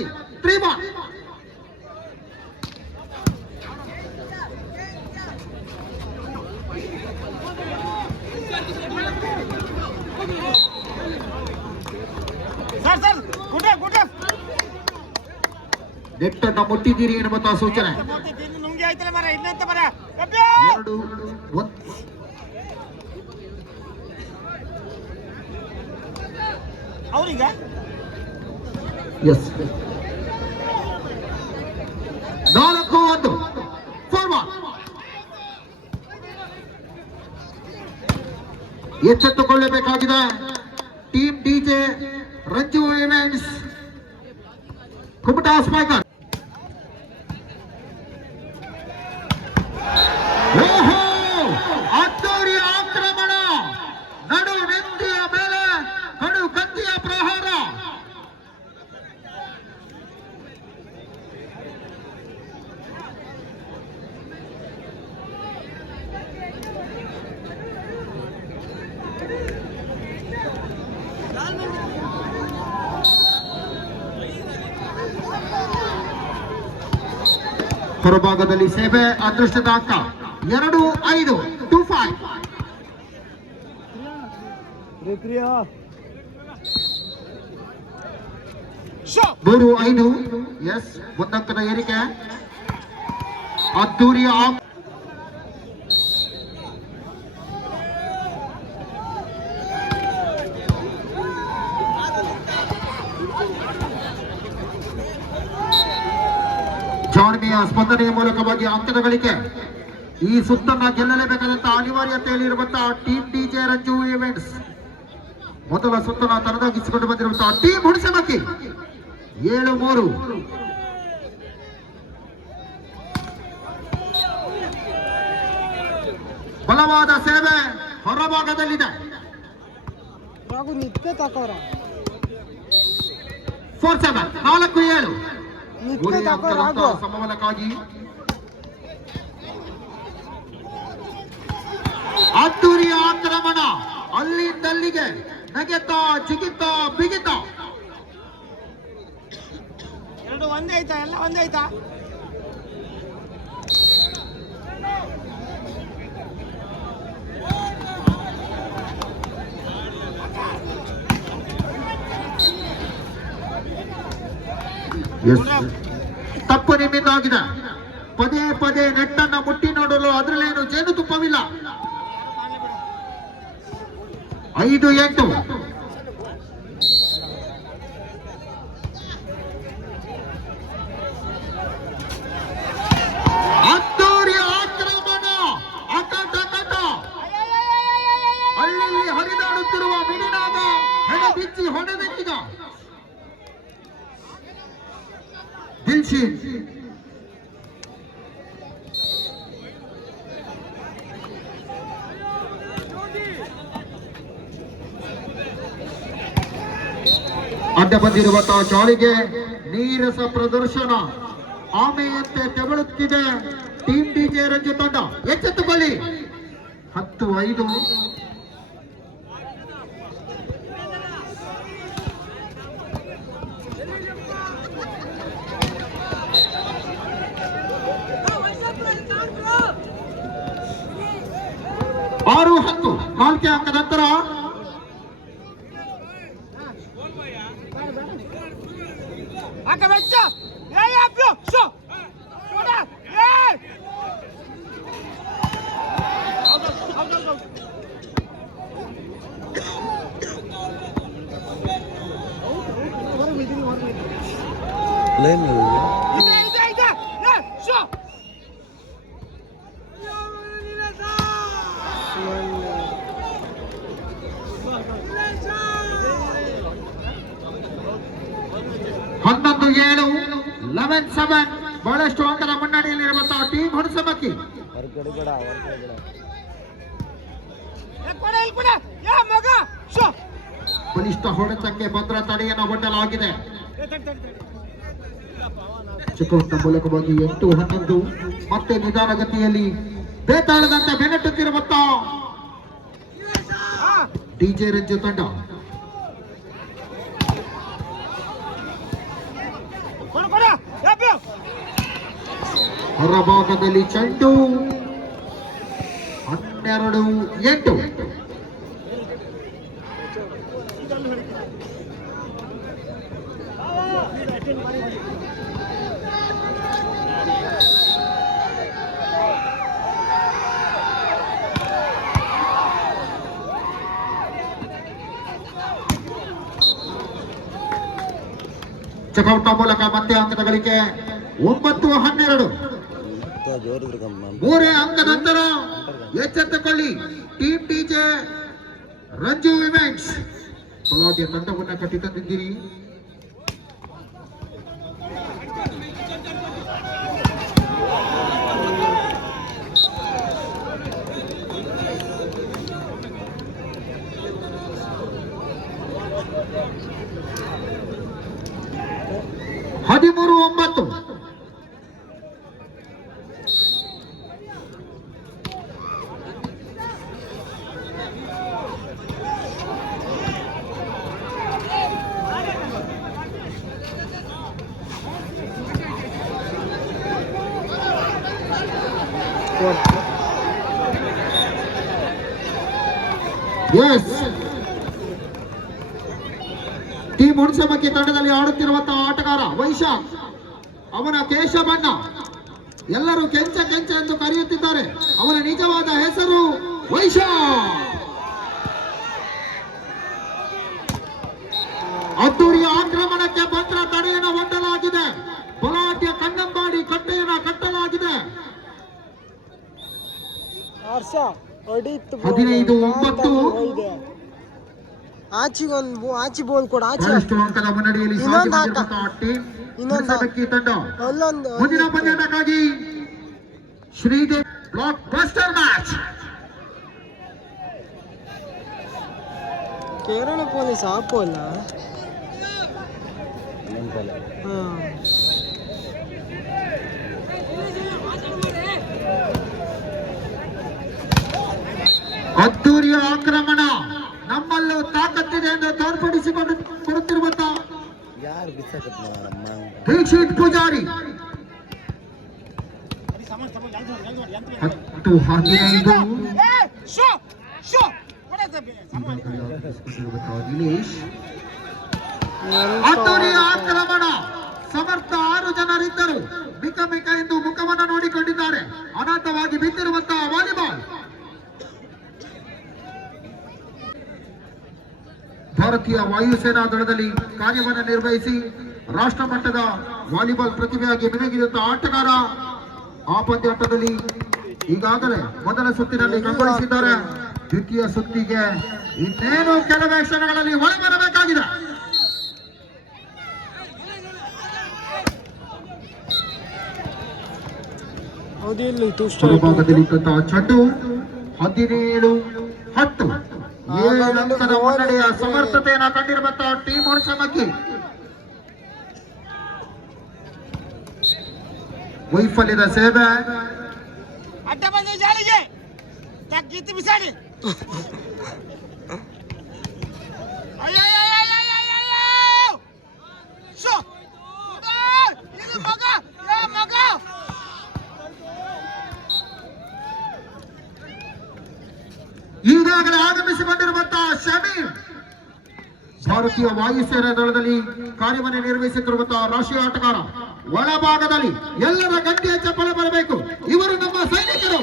ಹುಣಸಮಕ್ಕಿ 3 ball. ನೆಟ್ಟನ್ನು ಮುಟ್ಟಿದ್ದೀರಿ ಎನ್ನುವಂತಹ ಸೂಚನೆ. 2-1. ಅವರೀಗ ಎಸ್ 4-1 ಫಾರ್ವರ್ಡ್. ಎಚ್ಚೆತ್ತುಕೊಳ್ಳಬೇಕಾಗಿದೆ team DJ Ranju events Kumta spiker. ಓಹೋ, ಅದ್ದೂರಿ ಆಕ್ರಮಣ, ನಡು ನೆತ್ತಿಯ ಮೇಲೆ ಕಡು ಕತ್ತಿಯ ಪ್ರಹಾರ. ಹೊರಭಾಗದಲ್ಲಿ ಸೇವೆ ಅದೃಷ್ಟದ ಅಂಕ 2-5 2-5. 3-5. ಎಸ್, ಒಂದಂಕದ ಏರಿಕೆ. ಅದ್ದೂರಿಯ ಜಾಣ್ಮೆಯ ಸ್ಪಂದನೆಯ ಮೂಲಕವಾಗಿ ಅಂಕದ ಗಳಿಕೆ. ಈ ಸುತ್ತನ್ನ ಗೆಲ್ಲಲೇಬೇಕಾದಂತಹ ಅನಿವಾರ್ಯತೆಯಲ್ಲಿರುವಂತಹ ಟೀಮ್ ಡಿಜೆ ರಂಜು ಇವೆಂಟ್ಸ್ ಮೊದಲ ಸುತ್ತನ್ನ ತನ್ನದಾಗಿಸಿಕೊಂಡು ಬಂದಿರುವಂತಹ ಟೀಮ್ ಹುಣಸಮಕ್ಕಿ 7-3. ಬಲವಾದ ಸೇವೆ ಹೊರಭಾಗದಲ್ಲಿದೆ. 4-7 4-7 ಸಮಬಲಕ್ಕಾಗಿ ಅದ್ದೂರಿಯ ಆಕ್ರಮಣ, ಅಲ್ಲಿಂದಲ್ಲಿಗೆ ನಗೆತ ಜಿಗಿತ ಬಿಗಿತ. 2 ಒಂದೇ ಆಯ್ತಾ? ಎಲ್ಲ ಒಂದೇ ಆಯ್ತಾ? ತಪ್ಪು ನಿಮ್ಮಿಂದ ಆಗಿದೆ. ಪದೇ ಪದೇ ನೆಟ್ಟನ್ನ ಮುಟ್ಟಿ ನೋಡಲು ಅದರಲ್ಲೇನು ಜೇನುತುಪ್ಪವಿಲ್ಲ. 5-8. ಅದ್ದೂರಿಯ ಆಕ್ರಮಣ, ಅಕಟ ಹಳ್ಳಿಯಲ್ಲಿ ಹರಿದಾಡುತ್ತಿರುವ ಮಿಡಿನಾಗ ಹೆಣ ಬಿಚ್ಚಿ ಹೊಡೆದೀಗ ದಿಲ್ಶೀನ್. ಅಡ್ಡ ಬಂದಿರುವಂತಹ ಚಾಳಿಗೆ ನೀರಸ ಪ್ರದರ್ಶನ. ಆಮೆಯಂತೆ ತೆವಳುತ್ತಿದೆ ಟೀಮ್ ಡಿಜೆ ರಂಜು ತಂಡ. ಎಚ್ಚೆತ್ತುಕೊಳ್ಳಿ. 10-5. ಆರು 10 4 ಅಂಕದ ನಂತರ ಹನ್ನೊಂದು 11-7 ಬಹಳಷ್ಟು ಅಂಕದ ಮುನ್ನಡೆಯಲ್ಲಿರುವಂತಹ ಟೀಮ್ ಹುಣಸಮಕ್ಕಿ. ಬಲಿಷ್ಠ ಹೊಡೆತಕ್ಕೆ ಭದ್ರ ತಡೆಯನ್ನು ಒಡ್ಡಲಾಗಿದೆ. ಚಿಕ್ಕವಟ್ಟ ಮೂಲಕವಾಗಿ 8-11 ಮತ್ತೆ ನಿಧಾನಗತಿಯಲ್ಲಿ ಬೇತಾಳದಂತೆ ಬೆನ್ನಟ್ಟುತ್ತಿರುವಂತಹ ಡಿಜೆ ರಂಜು ತಂಡ. ಹೊರಭಾಗದಲ್ಲಿ ಚೆಂಡು 12-8. ಚೆಕ್ಔಟ್ ಮೂಲಕ ಮತ್ತೆ ಅಂಕದ ಗಳಿಕೆ 9-12. ಮೂರೇ ಅಂಕ ನಂತರ ಎಚ್ಚೆತ್ತುಕೊಳ್ಳಿ ಟೀಮ್ ಡಿಜೆ ರಂಜು ಇವೆಂಟ್ಸ್ ಬಲಾಢ್ಯ ತಂಡವನ್ನ ಕಟ್ಟಿ ತಂದಿದ್ದೀರಿ. ಹದಿಮೂರು 9. ಎಸ್ ಟೀಮ್ ಹುಣಸಮಕ್ಕಿ ತಂಡದಲ್ಲಿ ಆಡುತ್ತಿರುವಂತಹ ಆಟಗಾರ ವೈಶಾಖ್. ಅವನ ಕೇಶ ಬಣ್ಣ ಎಲ್ಲರೂ ಕೆಂಚ ಕೆಂಚ ಎಂದು ಕರೆಯುತ್ತಿದ್ದಾರೆ. ಅವನ ನಿಜವಾದ ಹೆಸರು ವೈಶಾಖ್. ಅದ್ದೂರಿಯ ಆಕ್ರಮಣಕ್ಕೆ ಭದ್ರ ತಡೆಯನ್ನು ಒಡ್ಡಲಾಗಿದೆ. ಬಲಾಢ್ಯ ಕಣ್ಣಂಬಾಡಿ ಕಟ್ಟೆಯನ್ನು ಕಟ್ಟಲಾಗಿದೆ. 15-9. ಆಚಿ ಬೋಲ್ ಕೊಡ ಬಹಳಷ್ಟು ಅಂಕದ ಮುನ್ನಡೆಯಲ್ಲಿ ತಂಡ ಮುಂದಿನ ಪಂದ್ಯಾಟಕ್ಕಾಗಿ Sridev blockbuster match. Kerala police ಆಪೋಲ್ಲ ಅದ್ದೂರಿಯ ಆಕ್ರಮಣ ನಮ್ಮಲ್ಲೂ ತಾಕತ್ತಿದೆ ಎಂದು ತೋರ್ಪಡಿಸಿಕೊಂಡು ಕೊಡುತ್ತಿರುವಂತ ದೀಕ್ಷಿತ್ ಪೂಜಾರಿ 10-15. ದಿನೇಶ್ ಅದ್ದೂರಿಯ ಆಕ್ರಮಣ. ಸಮರ್ಥ 6 ಜನರಿದ್ದರು. ಮಿಕ ಎಂದು ಮುಖವನ್ನು ನೋಡಿಕೊಂಡಿದ್ದಾರೆ. ಅನಾಥವಾಗಿ ಬಿದ್ದಿರುವಂತಹ ವಾಲಿಬಾಲ್. ಭಾರತೀಯ ವಾಯುಸೇನಾ ದಳದಲ್ಲಿ ಕಾರ್ಯವನ್ನು ನಿರ್ವಹಿಸಿ ರಾಷ್ಟ್ರ ಮಟ್ಟದ ವಾಲಿಬಾಲ್ ಪ್ರತಿಭೆಯಾಗಿ ಮಿನುಗಿದಂತಹ ಆಟಗಾರ. ಆ ಪಂದ್ಯಾಟದಲ್ಲಿ ಈಗಾಗಲೇ ಮೊದಲ ಸುತ್ತಿನಲ್ಲಿ ಕಂಗೊಳಿಸಿದ್ದಾರೆ. ದ್ವಿತೀಯ ಸುತ್ತಿಗೆ ಇನ್ನೇನು ಕೆಲವೇ ಕ್ಷಣಗಳಲ್ಲಿ ಒಳಬರಬೇಕಾಗಿದೆ. ಹೊರಭಾಗದಲ್ಲಿ ಚೆಂಡು 17-10. 7 ಅಂಕದ ಮುನ್ನಡೆಯ ಸಮರ್ಥತೆಯನ್ನು ಕಂಡಿರುವಂತಹ ಟೀಮ್ ಹುಣಸಮಕ್ಕಿ. ವೈಫಲ್ಯದ ಸೇವೆ. ಅಡ್ಡ ಬಂದ ಜಾಲಿಗೆ ತಗ್ಗಿತ್ತು ಬಿಸಾಡಿ. ಈಗಾಗಲೇ ಆಗಮಿಸಿಕೊಂಡಿರುವಂತಹ ಶಮೀರ್ ಭಾರತೀಯ ವಾಯುಸೇನಾ ದಳದಲ್ಲಿ ಕಾರ್ಯವನ್ನು ನಿರ್ವಹಿಸುತ್ತಿರುವಂತಹ ರಾಷ್ಟ್ರೀಯ ಆಟಗಾರ. ಒಳಭಾಗದಲ್ಲಿ ಎಲ್ಲರ ಗಟ್ಟಿಯ ಚಪ್ಪಳೆ ಬರಬೇಕು. ಇವರು ನಮ್ಮ ಸೈನಿಕರು.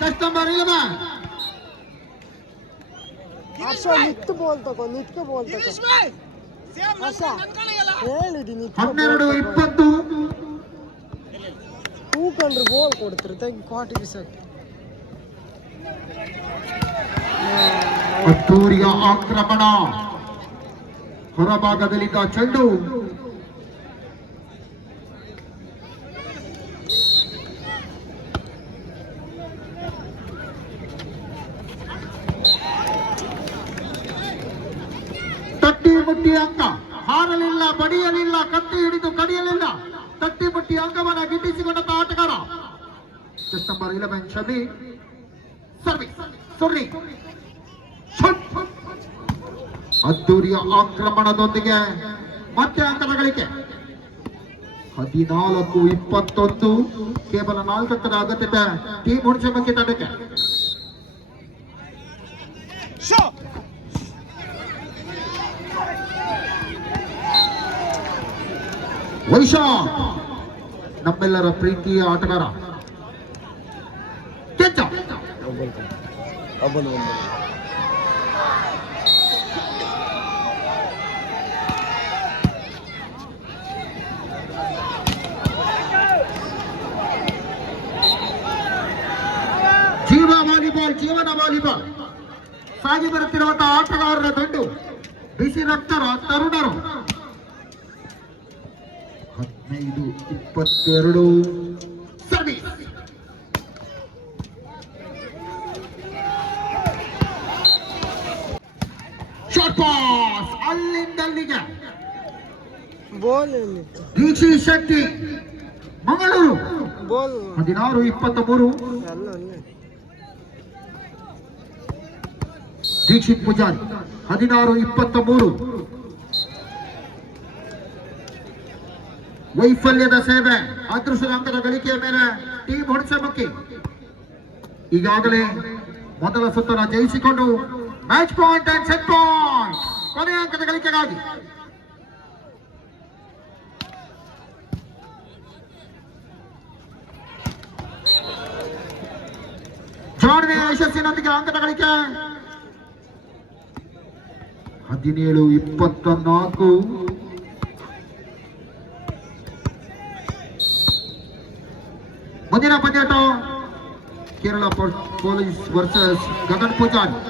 Test number 11. ನಿತ್ತು ಬೋಲ್ ತಗೋ, ನಿತ್ಕೆ ಬೋಲ್ ತಗೋ. 12-20. ಹೂಕೊಂಡ್ರು ಬೋಲ್ ಕೊಡ್ತಾರೆ ತೆಗಿ ಕಾಟಿ ಬಿಸಾಕಿ. ಅದ್ದೂರಿಯ ಆಕ್ರಮಣ. ಹೊರಭಾಗದಲ್ಲಿದ್ದ ಚೆಂಡು ತಟ್ಟಿ ಮುಟ್ಟಿ ಅಂಕ. ಹಾರಲಿಲ್ಲ, ಬಡಿಯಲಿಲ್ಲ, ಕತ್ತಿ ಹಿಡಿದು ಕಡಿಯಲಿಲ್ಲ. ತಟ್ಟಿ ಮುಟ್ಟಿ ಅಂಕವನ್ನು ಗಿಟ್ಟಿಸಿಕೊಂಡಂತ ಆಟಗಾರ ಚೆಸ್ ನಂಬರ್ 11 ಶಮಿ. ಸರ್ವಿಸ್ ಸುರ್ರಿ. ಅದ್ದೂರಿಯ ಆಕ್ರಮಣದೊಂದಿಗೆ ಮತ್ತೆ ಅಂಕದ ಗಳಿಕೆ 14-21 ಕೇವಲ 4 ಅಂಕದ ಅಗತ್ಯತೆ ಟೀಮ್ ಹುಣಸೆಮಕ್ಕಿ ತಂಡಕ್ಕೆ. ಶೋ ವೈಶಾಖ್ ನಮ್ಮೆಲ್ಲರ ಪ್ರೀತಿಯ ಆಟಗಾರ ಕೆಚ್ಚ ಜೀವನ ವಾಲಿಬಾಲ್ ಸಾಗಿ ಬರುತ್ತಿರುವಂತಹ ಆಟಗಾರರ ದಂಡು ಬಿಸಿ ರಕ್ತರ ತರುಣರು. 15-22 ಸರ್ವಿಸ್. ಶಾರ್ಟ್ ಪಾಸ್ ಅಲ್ಲಿಂದಲ್ಲಿಗೆ ಬಾಲ್ ಎಲ್ಲಿತ್ತು? ದೀಕ್ಷಿ ಶೆಟ್ಟಿ ಮಂಗಳೂರು. ಬಾಲ್ 16-23 ಎಲ್ಲ ಅಲ್ಲೇ. ದೀಕ್ಷಿತ್ ಪೂಜಾರಿ 16-23. ವೈಫಲ್ಯದ ಸೇವೆ ಅದೃಷ್ಟದ ಅಂಕದ ಗಳಿಕೆಯ ಮೇಲೆ ಟೀಮ್ ಹುಣಸೆಮಕ್ಕಿ ಈಗಾಗಲೇ ಮೊದಲ ಸುತ್ತನ್ನು ಜಯಿಸಿಕೊಂಡು match point and set point ಕೊನೆಯ ಅಂಕದ ಗಳಿಕೆಗಾಗಿ ಜೋಡಣೆಯ ಯಶಸ್ಸಿನೊಂದಿಗೆ ಅಂಕದ ಗಳಿಕೆ 17-24. ಮುಂದಿನ ಪಂದ್ಯಾಟ ಕೇರಳ ಪೊಲೀಸ್ ವರ್ಸಸ್ ಗಗನ್ ಪೂಜಾರಿ.